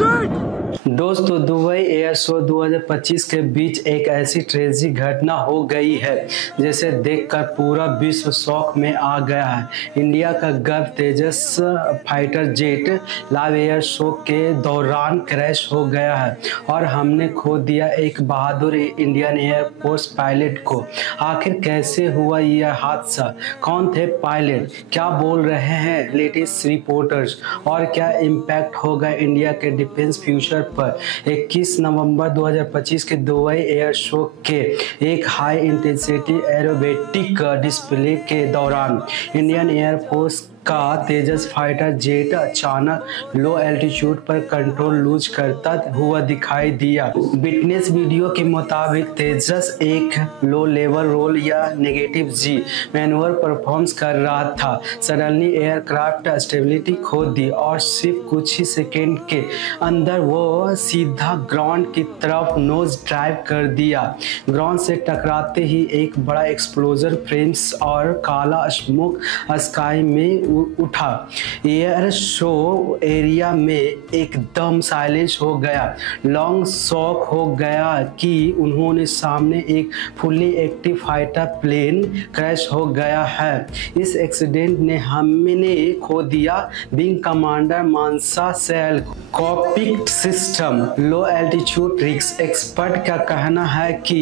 दोस्तों, Dubai air show 2025 के बीच एक ऐसी ट्रेजिक घटना हो गई है जिसे देखकर पूरा विश्व शौक में आ गया है। इंडिया का गर्व Tejas fighter jet live air show के दौरान क्रैश हो गया है और हमने खो दिया एक बहादुर इंडियन एयरफोर्स पायलट को। आखिर कैसे हुआ यह हादसा, कौन थे पायलट, क्या बोल रहे हैं लेटेस्ट रिपोर्टर्स और क्या इम्पैक्ट होगा इंडिया के डिफेंस फ्यूचर पर। 21 नवंबर 2025 के दुबई एयर शो के एक हाई इंटेंसिटी एरोबेटिक डिस्प्ले के दौरान इंडियन एयरफोर्स का तेजस फाइटर जेट अचानक लो एल्टीट्यूड पर कंट्रोल लूज करता हुआ दिखाई दिया। विटनेस वीडियो के मुताबिक तेजस एक लो लेवल रोल या नेगेटिव जी मैनुअर परफॉर्म कर रहा था। सडनली एयरक्राफ्ट स्टेबिलिटी खो दी और सिर्फ कुछ ही सेकेंड के अंदर वो सीधा ग्राउंड की तरफ नोज ड्राइव कर दिया। ग्राउंड से टकराते ही एक बड़ा एक्सप्लोजन फ्लेम्स और काला स्मोक स्काई में उठा। एयर शो एरिया में एकदम साइलेंस हो गया। लॉन्ग शॉक हो गया कि उन्होंने सामने एक fully active fighter plane crash हो गया है। इस एक्सीडेंट ने हमने खो दिया विंग कमांडर मानसा सेल cockpit system. Low altitude risk expert का कहना है कि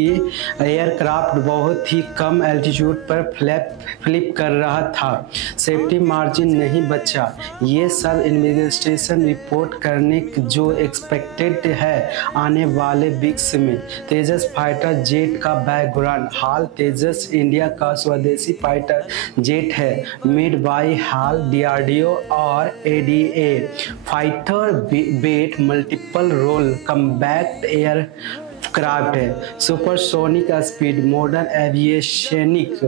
एयरक्राफ्ट बहुत ही कम एल्टीट्यूड पर फ्लिप कर रहा था। सेफ्टी मार्जिन नहीं बचा। ये सब इन्वेस्टिगेशन रिपोर्ट करने जो एक्सपेक्टेड है आने वाले वीक्स में। तेजस फाइटर जेट का बैकग्राउंड, हाल तेजस इंडिया का स्वदेशी फाइटर जेट है, मेड बाय हाल डीआरडीओ और ADA. Fighter jet multiple role combat aircraft है, सुपरसोनिक स्पीड, मॉडर्न एविएशनिक,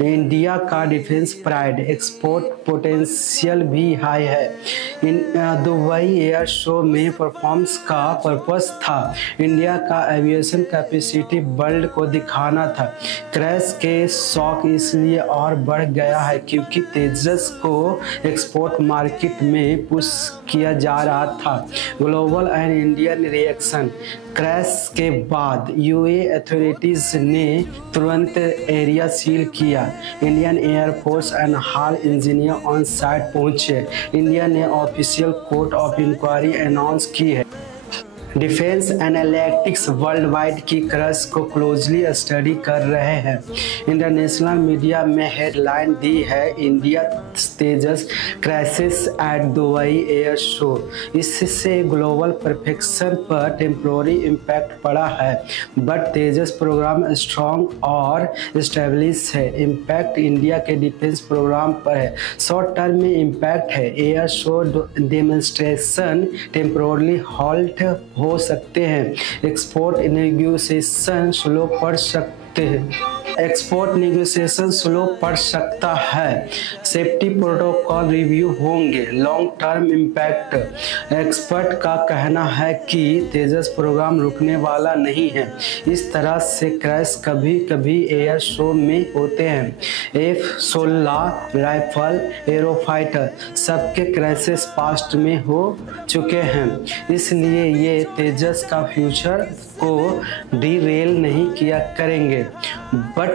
इंडिया का डिफेंस प्राइड, एक्सपोर्ट पोटेंशियल भी हाई है। दुबई एयर शो में परफॉर्मेंस का पर्पस था इंडिया का एविएशन कैपेसिटी वर्ल्ड को दिखाना था। क्रैश के शौक इसलिए और बढ़ गया है क्योंकि तेजस को एक्सपोर्ट मार्केट में पुश किया जा रहा था। Global and Indian reaction, crash के बाद यूए अथॉरिटीज ने तुरंत एरिया सील किया। Indian air force and HAL engineer on site पहुंचे। इंडिया ने official court of inquiry announce की है। डिफेंस एनालिटिक्स वर्ल्ड वाइड की क्रैश को क्लोजली स्टडी कर रहे हैं। इंटरनेशनल मीडिया में हेडलाइन दी है India Tejas crashes at Dubai air show. इससे ग्लोबल परफेक्शन पर टेम्पोररी इम्पैक्ट पड़ा है, बट तेजस प्रोग्राम स्ट्रॉन्ग और स्टेबलिश है। इम्पैक्ट इंडिया के डिफेंस प्रोग्राम पर है। शॉर्ट टर्म में इम्पैक्ट है, air show demonstration temporarily halt हो सकते हैं। एक्सपोर्ट नेगोशिएशन स्लो पड़ सकते हैं। एक्सपोर्ट नेगोशिएशन स्लो पड़ सकता है। सेफ्टी प्रोटोकॉल रिव्यू होंगे। लॉन्ग टर्म इम्पैक्ट, एक्सपर्ट का कहना है कि तेजस प्रोग्राम रुकने वाला नहीं है। इस तरह से क्रैश कभी कभी एयर शो में होते हैं। F-16 राइफल एरोफाइटर सबके क्रैशेस पास्ट में हो चुके हैं, इसलिए ये तेजस का फ्यूचर को डीरेल नहीं किया करेंगे, बट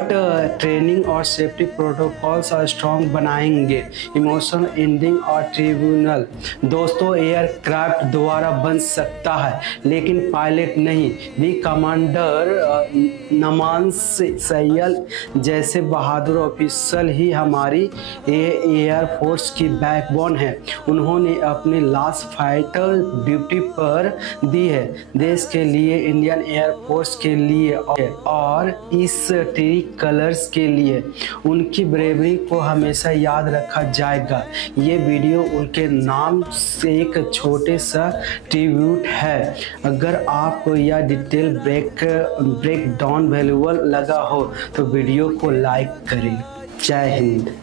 ट्रेनिंग और सेफ्टी प्रोटोकॉल्स और स्ट्रॉन्ग बनाएंगे। इमोशनल एंडिंग और ट्रिब्यूनल, दोस्तों एयरक्राफ्ट दोबारा बन सकता है लेकिन पायलट नहीं। भी कमांडर नमान सैयल जैसे बहादुर ऑफिसर ही हमारी एयरफोर्स की बैकबोन है। उन्होंने अपनी लास्ट फाइटर ड्यूटी पर दी है, देश के लिए, इंडियन एयरफोर्स के लिए और इस ट्री कलर्स के लिए। उनकी ब्रेवरी को हमेशा याद रखा जाएगा। ये वीडियो उनके नाम से एक छोटे सा ट्रिब्यूट है। अगर आपको यह डिटेल ब्रेक डाउन वैल्यूएबल लगा हो तो वीडियो को लाइक करें। जय हिंद।